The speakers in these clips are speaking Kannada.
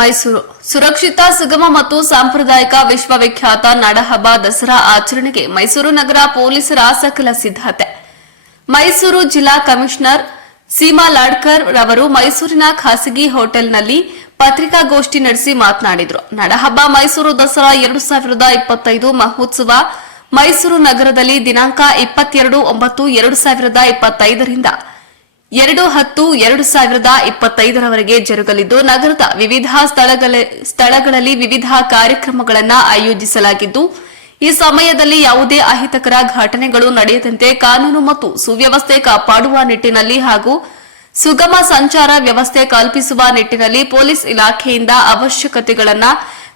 ಮೈಸೂರು ಸುರಕ್ಷಿತ ಸುಗಮ ಮತ್ತು ಸಾಂಪ್ರದಾಯಿಕ ವಿಶ್ವವಿಖ್ಯಾತ ನಾಡಹಬ್ಬ ದಸರಾ ಆಚರಣೆಗೆ ಮೈಸೂರು ನಗರ ಪೊಲೀಸರ ಸಕಲ ಸಿದ್ಧತೆ. ಮೈಸೂರು ಜಿಲ್ಲಾ ಕಮಿಷನರ್ ಸೀಮಾ ಲಾಡ್ಕರ್ ರವರು ಮೈಸೂರಿನ ಖಾಸಗಿ ಹೋಟೆಲ್ನಲ್ಲಿ ಪತ್ರಿಕಾಗೋಷ್ಠಿ ನಡೆಸಿ ಮಾತನಾಡಿದರು. ನಾಡಹಬ್ಬ ಮೈಸೂರು ದಸರಾ 2025 ಮಹೋತ್ಸವ ಮೈಸೂರು ನಗರದಲ್ಲಿ ದಿನಾಂಕ 22/9/2025 ರಿಂದ 2/10/2025 ಜರುಗಲಿದ್ದು ನಗರದ ವಿವಿಧ ಸ್ಥಳಗಳಲ್ಲಿ ವಿವಿಧ ಕಾರ್ಯಕ್ರಮಗಳನ್ನು ಆಯೋಜಿಸಲಾಗಿದ್ದು ಈ ಸಮಯದಲ್ಲಿ ಯಾವುದೇ ಅಹಿತಕರ ಘಟನೆಗಳು ನಡೆಯದಂತೆ ಕಾನೂನು ಮತ್ತು ಸುವ್ಯವಸ್ಥೆ ಕಾಪಾಡುವ ನಿಟ್ಟಿನಲ್ಲಿ ಹಾಗೂ ಸುಗಮ ಸಂಚಾರ ವ್ಯವಸ್ಥೆ ಕಲ್ಪಿಸುವ ನಿಟ್ಟಿನಲ್ಲಿ ಪೊಲೀಸ್ ಇಲಾಖೆಯಿಂದ ಅವಶ್ಯಕತೆಗಳನ್ನು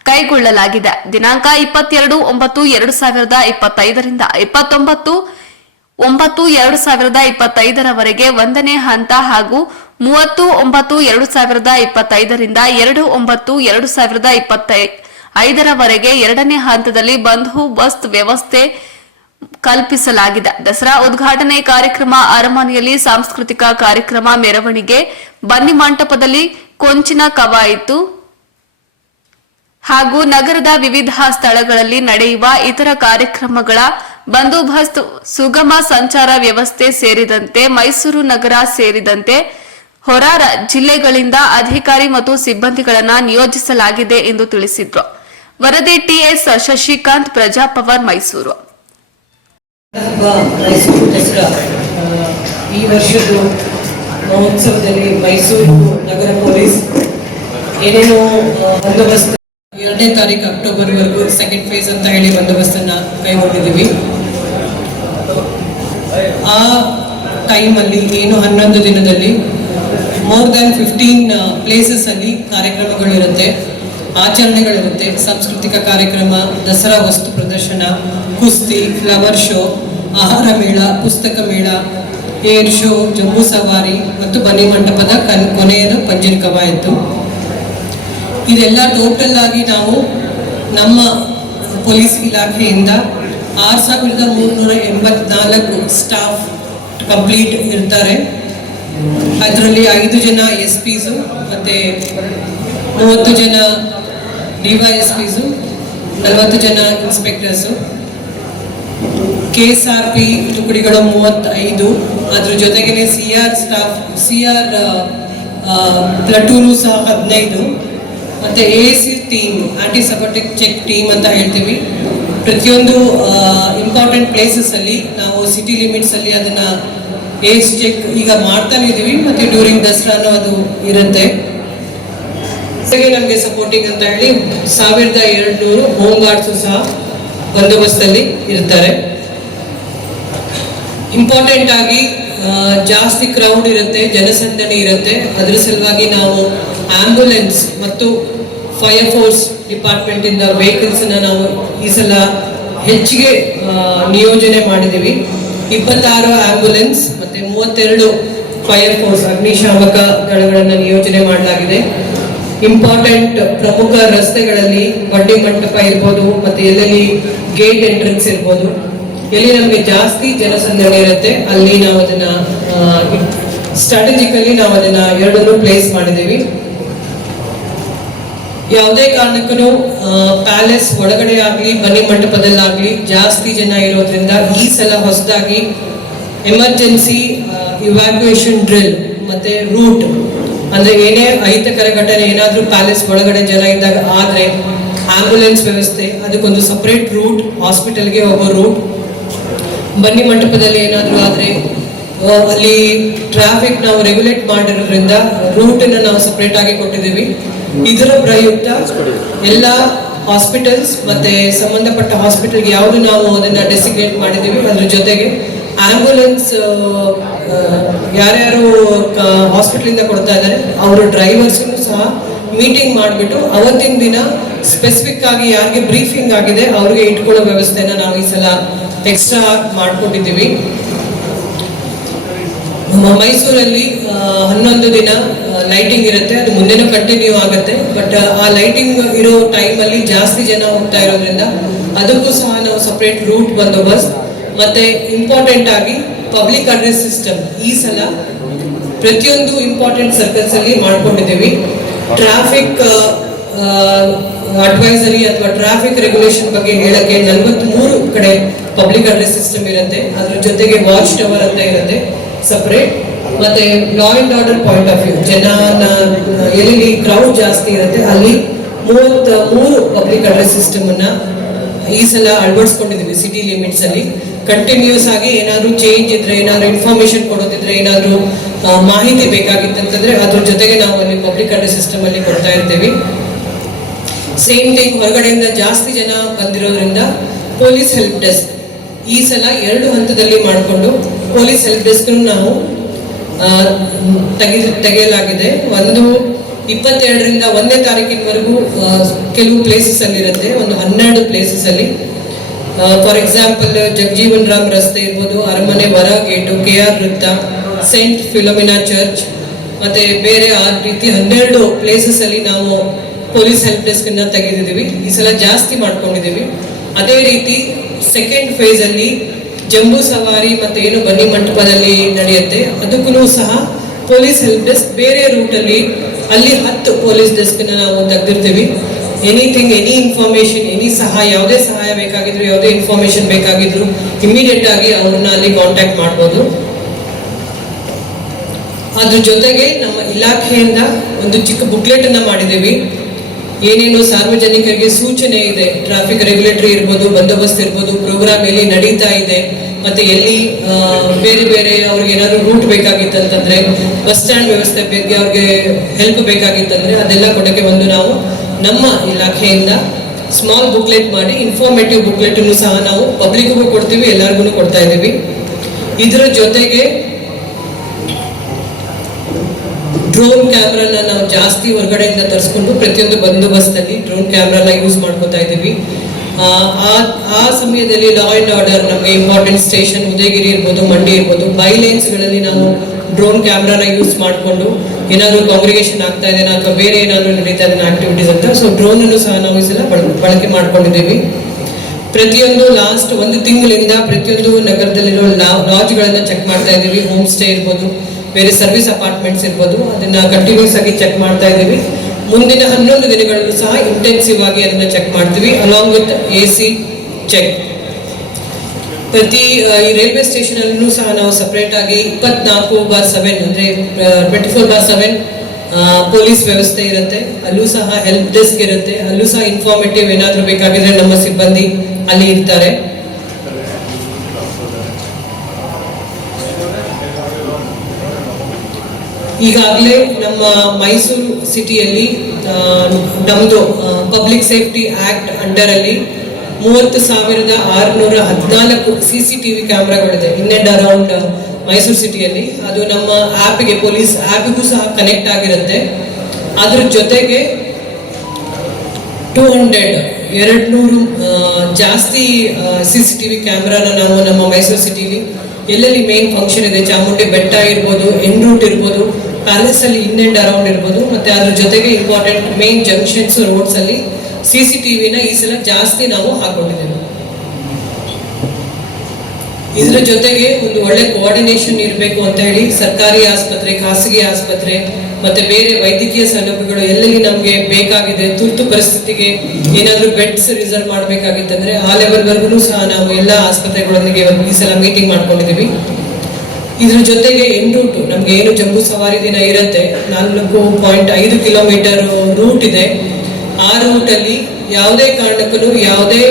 ಕೈಗೊಳ್ಳಲಾಗಿದೆ. ದಿನಾಂಕ 22/9/2025 ರಿಂದ 29/9/2025 ಒಂದನೇ ಹಂತ ಹಾಗೂ 30/9/2025 ರಿಂದ 2/9/2025 ಎರಡನೇ ಹಂತದಲ್ಲಿ ಬಂದೋಬಸ್ತ್ ವ್ಯವಸ್ಥೆ ಕಲ್ಪಿಸಲಾಗಿದೆ. ದಸರಾ ಉದ್ಘಾಟನೆ ಕಾರ್ಯಕ್ರಮ ಅರಮನೆಯಲ್ಲಿ, ಸಾಂಸ್ಕೃತಿಕ ಕಾರ್ಯಕ್ರಮ, ಮೆರವಣಿಗೆ, ಬನ್ನಿ ಮಂಟಪದಲ್ಲಿ ಕೊಂಚಿನ ಕವಾಯಿತು ಹಾಗೂ ನಗರದ ವಿವಿಧ ಸ್ಥಳಗಳಲ್ಲಿ ನಡೆಯುವ ಇತರ ಕಾರ್ಯಕ್ರಮಗಳ ಬಂದೋಬಸ್ತ್, ಸುಗಮ ಸಂಚಾರ ವ್ಯವಸ್ಥೆ ಸೇರಿದಂತೆ ಮೈಸೂರು ನಗರ ಸೇರಿದಂತೆ ಹೊರ ಜಿಲ್ಲೆಗಳಿಂದ ಅಧಿಕಾರಿ ಮತ್ತು ಸಿಬ್ಬಂದಿಗಳನ್ನು ನಿಯೋಜಿಸಲಾಗಿದೆ ಎಂದು ತಿಳಿಸಿದರು. ವರದಿ ಟಿಎಸ್ ಶಶಿಕಾಂತ್, ಪ್ರಜಾಪವರ್, ಮೈಸೂರು. ಮೈಸೂರು ದಸರಾ ಈ ವರ್ಷದ ಮಹೋತ್ಸವದಲ್ಲಿ ಮೈಸೂರು ನಗರ ಪೊಲೀಸ್ ಏನೇನೋ ಬಂದೋಬಸ್ತ್ 2ನೇ ತಾರೀಕು ಅಕ್ಟೋಬರ್ವರೆಗೂ ಸೆಕೆಂಡ್ ಫೇಸ್ ಅಂತ ಹೇಳಿ ಬಂದೋಬಸ್ತನ್ನು ಕೈಗೊಂಡಿದ್ದೀವಿ. ಆ ಟೈಮಲ್ಲಿ ಏನು 11 ದಿನದಲ್ಲಿ ಮೋರ್ ದ್ಯಾನ್ 15 ಪ್ಲೇಸಸ್ ಅಲ್ಲಿ ಕಾರ್ಯಕ್ರಮಗಳಿರುತ್ತೆ, ಆಚರಣೆಗಳಿರುತ್ತೆ. ಸಾಂಸ್ಕೃತಿಕ ಕಾರ್ಯಕ್ರಮ, ದಸರಾ ವಸ್ತು ಪ್ರದರ್ಶನ, ಕುಸ್ತಿ, ಫ್ಲವರ್ ಶೋ, ಆಹಾರ ಮೇಳ, ಪುಸ್ತಕ ಮೇಳ, ಏರ್ ಶೋ, ಜಂಬೂ ಸವಾರಿ ಮತ್ತು ಬನ್ನಿ ಮಂಟಪದ ಕೊನೆಯದು ಪಂಜಿನ ಕವಾಯತು. ಇದೆಲ್ಲ ಟೋಟಲ್ ಆಗಿ ನಾವು ನಮ್ಮ ಪೊಲೀಸ್ ಇಲಾಖೆಯಿಂದ 6384 ಸ್ಟಾಫ್ ಕಂಪ್ಲೀಟ್ ಇರ್ತಾರೆ. ಅದರಲ್ಲಿ 5 ಜನ SPs ಮತ್ತೆ 30 ಜನ DYSPs, 40 ಜನ ಇನ್ಸ್ಪೆಕ್ಟರ್ಸ್, KSRP ತುಕಡಿಗಳು 35, ಅದ್ರ ಜೊತೆಗೇನೆ CR ಸ್ಟಾಫ್, CR ಪ್ಲಟೂನು ಸಹ 15, ಮತ್ತೆ AAC team, anti sabotage check team ಅಂತ ಹೇಳ್ತೀವಿ. ಪ್ರತಿಯೊಂದು ಇಂಪಾರ್ಟೆಂಟ್ ಪ್ಲೇಸಸ್ ಅಲ್ಲಿ ನಾವು ಸಿಟಿ ಲಿಮಿಟ್ಸ್ ಅಲ್ಲಿ ಅದನ್ನ ಏಸ್ ಚೆಕ್ ಈಗ ಮಾಡ್ತಾನೆ ಇದೀವಿ. ಮತ್ತೆ ಡ್ಯೂರಿಂಗ್ ದಸರಾನು ಅದು ಇರುತ್ತೆ. ನಮಗೆ ಸಪೋರ್ಟಿಂಗ್ ಅಂತ ಹೇಳಿ 1200 ಹೋಮ್ ಗಾರ್ಡ್ಸ್ ಸಹ ಬಂದೋಬಸ್ತಲ್ಲಿ ಇರ್ತಾರೆ. ಇಂಪಾರ್ಟೆಂಟ್ ಆಗಿ ಜಾಸ್ತಿ ಕ್ರೌಡ್ ಇರುತ್ತೆ, ಜನಸಂದಣಿ ಇರುತ್ತೆ. ಅದರ ಸಲುವಾಗಿ ನಾವು ಆಂಬ್ಯುಲೆನ್ಸ್ ಮತ್ತು ಫೈರ್ ಫೋರ್ಸ್ ಡಿಪಾರ್ಟ್ಮೆಂಟ್ ಇಂದ ವೆಹಿಕಲ್ಸ್ ನಾವು ಈ ಸಲ ಹೆಚ್ಚಿಗೆ ನಿಯೋಜನೆ ಮಾಡಿದ್ದೀವಿ. 26 ಆಂಬ್ಯುಲೆನ್ಸ್ ಮತ್ತೆ 32 ಫೈರ್ ಫೋರ್ಸ್ ಅಗ್ನಿಶಾಮಕ ದಳಗಳನ್ನು ನಿಯೋಜನೆ ಮಾಡಲಾಗಿದೆ. ಇಂಪಾರ್ಟೆಂಟ್ ಪ್ರಮುಖ ರಸ್ತೆಗಳಲ್ಲಿ ಬಡ್ಡಿ ಮಂಟಪ ಇರ್ಬೋದು, ಮತ್ತೆ ಎಲ್ಲೆಲ್ಲಿ ಗೇಟ್ ಎಂಟ್ರೆನ್ಸ್ ಇರ್ಬೋದು, ಎಲ್ಲಿ ನಮಗೆ ಜಾಸ್ತಿ ಜನಸಂದಣಿ ಇರುತ್ತೆ ಅಲ್ಲಿ ನಾವು ಅದನ್ನ ಸ್ಟ್ರಾಟಜಿಕಲಿ ನಾವು ಅದನ್ನ ಎರಡನ್ನೂ ಪ್ಲೇಸ್ ಮಾಡಿದ್ದೀವಿ. ಯಾವುದೇ ಕಾರಣಕ್ಕೂ ಪ್ಯಾಲೇಸ್ ಒಳಗಡೆ ಆಗ್ಲಿ ಬನ್ನಿ ಮಂಟಪದಲ್ಲಾಗ್ಲಿ ಜಾಸ್ತಿ ಜನ ಇರೋದ್ರಿಂದ ಈ ಸಲ ಹೊಸದಾಗಿ ಎಮರ್ಜೆನ್ಸಿ ಇವ್ಯಾಕ್ಯುಯೇಷನ್ ಡ್ರಿಲ್ ಮತ್ತೆ ರೂಟ್, ಅಂದ್ರೆ ಏನೇ ಅಹಿತಕರ ಘಟನೆ ಏನಾದ್ರೂ ಪ್ಯಾಲೇಸ್ ಒಳಗಡೆ ಜನ ಇದ್ದಾಗ ಆದ್ರೆ ಆಂಬ್ಯುಲೆನ್ಸ್ ವ್ಯವಸ್ಥೆ, ಅದಕ್ಕೊಂದು ಸಪರೇಟ್ ರೂಟ್, ಹಾಸ್ಪಿಟಲ್ಗೆ ಹೋಗೋ ರೂಟ್, ಬನ್ನಿ ಮಂಟಪದಲ್ಲಿ ಏನಾದ್ರೂ ಆದ್ರೆ ಅಲ್ಲಿ ಟ್ರಾಫಿಕ್ ನಾವು ರೆಗ್ಯುಲೇಟ್ ಮಾಡಿರೋದ್ರಿಂದ ರೂಟ್ ಅನ್ನು ನಾವು ಸಪರೇಟ್ ಆಗಿ ಕೊಟ್ಟಿದ್ದೀವಿ. ಇದರ ಪ್ರಯುಕ್ತ ಎಲ್ಲ ಹಾಸ್ಪಿಟಲ್ಸ್ ಮತ್ತೆ ಸಂಬಂಧಪಟ್ಟ ಹಾಸ್ಪಿಟಲ್ಗೆ ಯಾವುದು ನಾವು ಅದನ್ನ ಡೆಸಿಗ್ನೇಟ್ ಮಾಡಿದ್ದೀವಿ. ಅದ್ರ ಜೊತೆಗೆ ಆಂಬ್ಯುಲೆನ್ಸ್ ಯಾರ್ಯಾರು ಹಾಸ್ಪಿಟಲ್ ಇಂದ ಕೊಡ್ತಾ ಇದ್ದಾರೆ ಅವರ ಡ್ರೈವರ್ಸ್ ಸಹ ಮೀಟಿಂಗ್ ಮಾಡಿಬಿಟ್ಟು ಅವತ್ತಿನ ದಿನ ಸ್ಪೆಸಿಫಿಕ್ ಆಗಿ ಯಾರಿಗೆ ಬ್ರೀಫಿಂಗ್ ಆಗಿದೆ ಅವ್ರಿಗೆ ಇಟ್ಕೊಳ್ಳೋ ವ್ಯವಸ್ಥೆನ ನಾವು ಈ ಸಲ ಎಕ್ಸ್ಟ್ರಾ ಮಾಡ್ಕೊಂಡಿದ್ದೀವಿ. ಮೈಸೂರಲ್ಲಿ 11 ದಿನ ಲೈಟಿಂಗ್ ಇರುತ್ತೆ, ಅದು ಮುಂದೆನೂ ಕಂಟಿನ್ಯೂ ಆಗುತ್ತೆ. ಬಟ್ ಆ ಲೈಟಿಂಗ್ ಇರೋ ಟೈಮಲ್ಲಿ ಜಾಸ್ತಿ ಜನ ಹೋಗ್ತಾ ಇರೋದ್ರಿಂದ ಅದಕ್ಕೂ ಸಹ ನಾವು ಸಪ್ರೇಟ್ ರೂಟ್ ಬಂದೋಬಸ್ತ್ ಮತ್ತೆ ಇಂಪಾರ್ಟೆಂಟ್ ಆಗಿ ಪಬ್ಲಿಕ್ ಅಡ್ರೆಸ್ ಸಿಸ್ಟಮ್ ಈ ಸಲ ಪ್ರತಿಯೊಂದು ಇಂಪಾರ್ಟೆಂಟ್ ಸರ್ಕಲ್ಸ್ ಅಲ್ಲಿ ಮಾಡ್ಕೊಂಡಿದ್ದೀವಿ. ಟ್ರಾಫಿಕ್ ಅಡ್ವೈಸರಿ ಅಥವಾ ಟ್ರಾಫಿಕ್ ರೆಗ್ಯುಲೇಷನ್ ಬಗ್ಗೆ ಹೇಳಕ್ಕೆ 43 ಕಡೆ ಪಬ್ಲಿಕ್ ಅಡ್ರೆಸ್ ಸಿಸ್ಟಮ್ ಇರುತ್ತೆ. ಅದ್ರ ಜೊತೆಗೆ ವಾಚ್ ಟವರ್ ಅಂತ ಇರುತ್ತೆ ಸಪರೇಟ್. ಮತ್ತೆ law and order point of view, ಎಲ್ಲಿ ಕ್ರೌಡ್ ಜಾಸ್ತಿ ಇರುತ್ತೆ ಅಲ್ಲಿ 33 ಪಬ್ಲಿಕ್ ಅಡ್ರೆಸ್ ಸಿಸ್ಟಮ್ ಅನ್ನ ಈ ಸಲ ಅಳವಡಿಸ್ಕೊಂಡಿದ್ದೀವಿ ಸಿಟಿ ಲಿಮಿಟ್ಸ್ ಅಲ್ಲಿ. ಕಂಟಿನ್ಯೂಸ್ ಆಗಿ ಏನಾದ್ರು ಚೇಂಜ್ ಇದ್ರೆ, ಏನಾದ್ರು ಇನ್ಫಾರ್ಮೇಶನ್ ಕೊಡೋದಿದ್ರೆ, ಏನಾದ್ರು ಮಾಹಿತಿ ಬೇಕಾಗಿತ್ತಂತಂದ್ರೆ ಅದ್ರ ಜೊತೆಗೆ ನಾವು ಅಲ್ಲಿ ಪಬ್ಲಿಕ್ ಅಡ್ರೆಸ್ ಸಿಸ್ಟಮ್ ಅಲ್ಲಿ ಕೊಡ್ತಾ ಇರ್ತೀವಿ. ಸೇಮ್ ಥಿಂಗ್, ಹೊರಗಡೆಯಿಂದ ಜಾಸ್ತಿ ಜನ ಬಂದಿರೋದ್ರಿಂದ ಪೊಲೀಸ್ ಹೆಲ್ಪ್ ಡೆಸ್ಕ್ ಈ ಸಲ 2 ಹಂತದಲ್ಲಿ ಮಾಡಿಕೊಂಡು ಪೊಲೀಸ್ ಹೆಲ್ಪ್ ಡೆಸ್ಕ್ ನಾವು ತೆಗೆಯಲಾಗಿದೆ. ಒಂದು 22ರಿಂದ 1ನೇ ತಾರೀಕಿನವರೆಗೂ ಕೆಲವು ಪ್ಲೇಸಸ್ ಅಲ್ಲಿ ಇರುತ್ತೆ, ಒಂದು 12 ಪ್ಲೇಸಸ್ ಅಲ್ಲಿ. ಫಾರ್ ಎಕ್ಸಾಂಪಲ್ ಜಗಜೀವನ್ ರಾಮ್ ರಸ್ತೆ ಇರ್ಬೋದು, ಅರಮನೆ ಹೊರ ಗೇಟು, KR ವೃತ್ತ, ಸೆಂಟ್ ಫಿಲೋಮಿನಾ ಚರ್ಚ್, ಮತ್ತೆ ಬೇರೆ ಆ ರೀತಿ 12 ಪ್ಲೇಸಸ್ ಅಲ್ಲಿ ನಾವು ಪೊಲೀಸ್ ಹೆಲ್ಪ್ ಡೆಸ್ಕ್ ಅನ್ನ ತೆಗೆದಿದ್ದೀವಿ. ಈ ಸಲ ಜಾಸ್ತಿ ಮಾಡ್ಕೊಂಡಿದ್ದೀವಿ. ಅದೇ ರೀತಿ ಸೆಕೆಂಡ್ ಫೇಸ್ ಅಲ್ಲಿ ಜಂಬೂ ಸವಾರಿ ಮತ್ತೆ ಏನು ಬನ್ನಿ ಮಂಟಪದಲ್ಲಿ ನಡೆಯುತ್ತೆ ಅದಕ್ಕೂ ಸಹ ಪೊಲೀಸ್ ಹೆಲ್ಪ್ ಡೆಸ್ಕ್ ಬೇರೆ ರೂಟ್ ಅಲ್ಲಿ 10 ಪೊಲೀಸ್ ಡೆಸ್ಕ್ ನಾವು ತೆಗೆದಿರ್ತೀವಿ. ಎನಿಥಿಂಗ್, ಎನಿ ಇನ್ಫಾರ್ಮೇಶನ್, ಎನಿ ಯಾವುದೇ ಸಹಾಯ ಬೇಕಾಗಿದ್ರು, ಯಾವುದೇ ಇನ್ಫಾರ್ಮೇಶನ್ ಬೇಕಾಗಿದ್ರು ಇಮಿಡಿಯೇಟ್ ಆಗಿ ಅವ್ರನ್ನ ಅಲ್ಲಿ ಕಾಂಟ್ಯಾಕ್ಟ್ ಮಾಡ್ಬೋದು. ಅದ್ರ ಜೊತೆಗೆ ನಮ್ಮ ಇಲಾಖೆಯಿಂದ ಒಂದು ಚಿಕ್ಕ ಬುಕ್ಲೆಟ್ ಅನ್ನ ಮಾಡಿದ್ದೀವಿ. ಏನೇನು ಸಾರ್ವಜನಿಕರಿಗೆ ಸೂಚನೆ ಇದೆ, ಟ್ರಾಫಿಕ್ ರೆಗ್ಯುಲೇಟರಿ ಇರ್ಬೋದು, ಬಂದೋಬಸ್ತ್ ಇರ್ಬೋದು, ಪ್ರೋಗ್ರಾಮ್ ಎಲ್ಲಿ ನಡೀತಾ ಇದೆ, ಮತ್ತೆ ಎಲ್ಲಿ ಬೇರೆ ಬೇರೆ ಅವ್ರಿಗೆ ಏನಾದ್ರು ರೂಟ್ ಬೇಕಾಗಿತ್ತಂತಂದ್ರೆ, ಬಸ್ ಸ್ಟ್ಯಾಂಡ್ ವ್ಯವಸ್ಥೆ ಬಗ್ಗೆ ಅವ್ರಿಗೆ ಹೆಲ್ಪ್ ಬೇಕಾಗಿತ್ತಂದ್ರೆ ಅದೆಲ್ಲ ಕೊಡಕ್ಕೆ ಒಂದು ನಾವು ನಮ್ಮ ಇಲಾಖೆಯಿಂದ ಸ್ಮಾಲ್ ಬುಕ್ಲೆಟ್ ಮಾಡಿ, ಇನ್ಫಾರ್ಮೇಟಿವ್ ಬುಕ್ಲೆಟ್ ಅನ್ನು ಸಹ ನಾವು ಪಬ್ಲಿಕ್ಗೂ ಕೊಡ್ತೀವಿ, ಎಲ್ಲರಿಗೂ ಕೊಡ್ತಾ ಇದ್ದೀವಿ. ಇದರ ಜೊತೆಗೆ ಡ್ರೋನ್ ಕ್ಯಾಮ್ರಾನ ನಾವು ಜಾಸ್ತಿ ಹೊರಗಡೆಯಿಂದ ತರಿಸ್ಕೊಂಡು ಪ್ರತಿಯೊಂದು ಬಂದೋಬಸ್ತಲ್ಲಿ ಡ್ರೋನ್ ಕ್ಯಾಮ್ರಾನ ಯೂಸ್ ಮಾಡ್ಕೋತಾ ಇದ್ದೀವಿ. ಆ ಸಮಯದಲ್ಲಿ ಲಾ ಅಂಡ್ ಆರ್ಡರ್ ನಮಗೆ ಇಂಪಾರ್ಟೆಂಟ್ ಸ್ಟೇಷನ್ ಉದಯಗಿರಿ ಇರ್ಬೋದು, ಮಂಡಿ ಇರ್ಬೋದು, ಬೈಲೇನ್ಸ್ಗಳಲ್ಲಿ ನಾವು ಡ್ರೋನ್ ಕ್ಯಾಮ್ರಾನ ಯೂಸ್ ಮಾಡಿಕೊಂಡು ಏನಾದರೂ ಕಾಂಗ್ರಿಗೇಷನ್ ಆಗ್ತಾ ಇದೆ ಅಥವಾ ಬೇರೆ ಏನಾದರೂ ನಡೀತಾ ಇದೆ ಆಕ್ಟಿವಿಟೀಸ್ ಅಂತ, ಸೊ ಡ್ರೋನ್ ಅನ್ನು ಸಹ ನಾವು ಈ ಸಲ ಬಳಕೆ ಮಾಡ್ಕೊಂಡಿದ್ದೀವಿ. ಪ್ರತಿಯೊಂದು ಲಾಸ್ಟ್ 1 ತಿಂಗಳಿಂದ ಪ್ರತಿಯೊಂದು ನಗರದಲ್ಲಿರೋ ಲಾಡ್ಜ್ಗಳನ್ನ ಚೆಕ್ ಮಾಡ್ತಾ ಇದ್ದೀವಿ. ಹೋಮ್ ಸ್ಟೇ ಇರ್ಬೋದು, ಬೇರೆ ಸರ್ವಿಸ್ ಅಪಾರ್ಟ್ಮೆಂಟ್ಸ್ ಇರ್ಬೋದು, ಅದನ್ನ ಕಂಟಿನ್ಯೂಸ್ ಆಗಿ ಚೆಕ್ ಮಾಡ್ತಾ ಇದ್ದೀವಿ. ಮುಂದಿನ 11 ದಿನಗಳಲ್ಲೂ ಸಹ ಇಂಟೆನ್ಸಿವ್ ಆಗಿ ಅದನ್ನ ಚೆಕ್ ಮಾಡ್ತೀವಿ, ಅಲಾಂಗ್ ವಿತ್ AC ಚೆಕ್. ಪ್ರತಿ ಈ ರೈಲ್ವೆ ಸ್ಟೇಷನ್ ಅಲ್ಲೂ ಸಹ ನಾವು ಸಪರೇಟ್ ಆಗಿ 24/7 ಅಂದ್ರೆ 24/7 ಪೊಲೀಸ್ ವ್ಯವಸ್ಥೆ ಇರುತ್ತೆ. ಅಲ್ಲೂ ಸಹ ಹೆಲ್ಪ್ ಡೆಸ್ಕ್ ಇರುತ್ತೆ. ಅಲ್ಲೂ ಸಹ ಇನ್ಫಾರ್ಮೇಟಿವ್ ಏನಾದರೂ ಬೇಕಾಗಿದ್ರೆ ನಮ್ಮ ಸಿಬ್ಬಂದಿ ಅಲ್ಲಿ ಇರ್ತಾರೆ. ಈಗಾಗಲೇ ನಮ್ಮ ಮೈಸೂರು ಸಿಟಿಯಲ್ಲಿ ನಮ್ಮದು ಪಬ್ಲಿಕ್ ಸೇಫ್ಟಿ ಆಕ್ಟ್ ಅಂಡರ್ ಅಲ್ಲಿ 30,614 CCTV ಕ್ಯಾಮ್ರಾಗಳಿದೆ ಇನ್ ಅಂಡ್ ಅರೌಂಡ್ ಮೈಸೂರು ಸಿಟಿಯಲ್ಲಿ. ಅದು ನಮ್ಮ ಆ್ಯಪ್ಗೆ, ಪೊಲೀಸ್ ಆ್ಯಪ್ಗೂ ಸಹ ಕನೆಕ್ಟ್ ಆಗಿರುತ್ತೆ. ಅದ್ರ ಜೊತೆಗೆ 200 ಜಾಸ್ತಿ CCTV ಕ್ಯಾಮ್ರಾನ ನಾವು ನಮ್ಮ ಮೈಸೂರು ಸಿಟಿಲಿ ಎಲ್ಲೆಲ್ಲಿ ಮೇನ್ ಫಂಕ್ಷನ್ ಇದೆ, ಚಾಮುಂಡಿ ಬೆಟ್ಟ ಇರ್ಬೋದು, ಎನ್ ರೂಟ್ ಇರ್ಬೋದು, ಪ್ಯಾಲೇಸ್ ಅಲ್ಲಿ ಇನ್ ಅಂಡ್ ಅರೌಂಡ್ ಇರ್ಬೋದು, ಮತ್ತೆ ಅದ್ರ ಜೊತೆಗೆ ಇಂಪಾರ್ಟೆಂಟ್ ಮೇನ್ ಜಂಕ್ಷನ್ಸ್, ರೋಡ್ಸ್ ಅಲ್ಲಿ CCTVನ ಈ ಸಲ ಜಾಸ್ತಿ ನಾವು ಹಾಕೊಂಡಿದ್ದೇವೆ. ಇದರ ಜೊತೆಗೆ ಒಂದು ಒಳ್ಳೆ ಕೋಆರ್ಡಿನೇಷನ್ ಇರಬೇಕು ಅಂತ ಹೇಳಿ ಸರ್ಕಾರಿ ಆಸ್ಪತ್ರೆ, ಖಾಸಗಿ ಆಸ್ಪತ್ರೆ ಮತ್ತೆ ಬೇರೆ ವೈದ್ಯಕೀಯ ಸೌಲಭ್ಯಗಳು ಎಲ್ಲೆಲ್ಲಿ ನಮಗೆ ಬೇಕಾಗಿದೆ, ತುರ್ತು ಪರಿಸ್ಥಿತಿಗೆ ಏನಾದರೂ ಬೆಡ್ಸ್ ರಿಸರ್ವ್ ಮಾಡಬೇಕಾಗಿತ್ತಂದ್ರೆ ಆ ಲೆವೆಲ್ ವರ್ಗೂ ಸಹ ನಾವು ಎಲ್ಲ ಆಸ್ಪತ್ರೆಗಳೊಂದಿಗೆ ಈ ಸಲ ಮೀಟಿಂಗ್ ಮಾಡ್ಕೊಂಡಿದ್ದೀವಿ. ಇದ್ರ ಜೊತೆಗೆ ಎನ್ ರೂಟ್, ನಮ್ಗೆ ಏನು ಜಂಬೂ ಸವಾರಿ ದಿನ ಇರುತ್ತೆ, 4.5 ಕಿಲೋಮೀಟರ್ ರೂಟ್ ಇದೆ. ಆ ರೂಟಲ್ಲಿ ಯಾವುದೇ ಕಾರಣಕ್ಕೂ ಯಾವುದೇ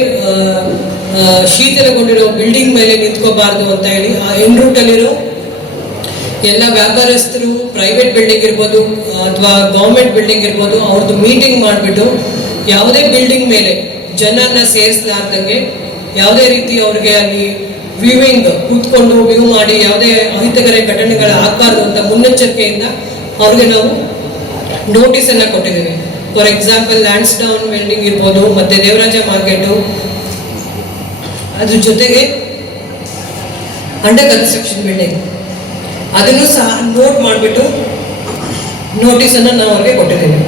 ಶೀತಲಗೊಂಡಿರೋ ಬಿಲ್ಡಿಂಗ್ ಮೇಲೆ ನಿಂತ್ಕೋಬಾರ್ದು ಅಂತ ಹೇಳಿ ಆ ಎನ್ ರೂಟಲ್ಲಿರೋ ಎಲ್ಲ ವ್ಯಾಪಾರಸ್ಥರು, ಪ್ರೈವೇಟ್ ಬಿಲ್ಡಿಂಗ್ ಇರ್ಬೋದು ಅಥವಾ ಗೌರ್ಮೆಂಟ್ ಬಿಲ್ಡಿಂಗ್ ಇರ್ಬೋದು, ಅವ್ರದ್ದು ಮೀಟಿಂಗ್ ಮಾಡಿಬಿಟ್ಟು ಯಾವುದೇ ಬಿಲ್ಡಿಂಗ್ ಮೇಲೆ ಜನನ ಸೇರಿಸಲಾರ್ದಂಗೆ ಯಾವುದೇ ರೀತಿ ಅವ್ರಿಗೆ ಅಲ್ಲಿ ವ್ಯೂವಿಂಗ್ ಕೂತ್ಕೊಂಡು ವ್ಯೂ ಮಾಡಿ ಯಾವುದೇ ಅಹಿತಕರ ಘಟನೆಗಳು ಆಗಬಾರ್ದು ಅಂತ ಮುನ್ನೆಚ್ಚರಿಕೆಯಿಂದ ಅವ್ರಿಗೆ ನಾವು ನೋಟಿಸ್ ಅನ್ನ ಕೊಟ್ಟಿದ್ದೀವಿ. For example Lansdowne building ಇರ್ಬೋದು, ಮತ್ತೆ ದೇವರಾಜ ಮಾರ್ಕೆಟು, ಅದ್ರ ಜೊತೆಗೆ ಅಂಡರ್ ಕನ್ಸ್ಟ್ರಕ್ಷನ್ ಬಿಲ್ಡಿಂಗ್, ಅದನ್ನು ಸಹ ನೋಟ್ ಮಾಡಿಬಿಟ್ಟು ನೋಟಿಸ್ ಅನ್ನ ನಾವು ಅವ್ರಿಗೆ ಕೊಟ್ಟಿದ್ದೀವಿ.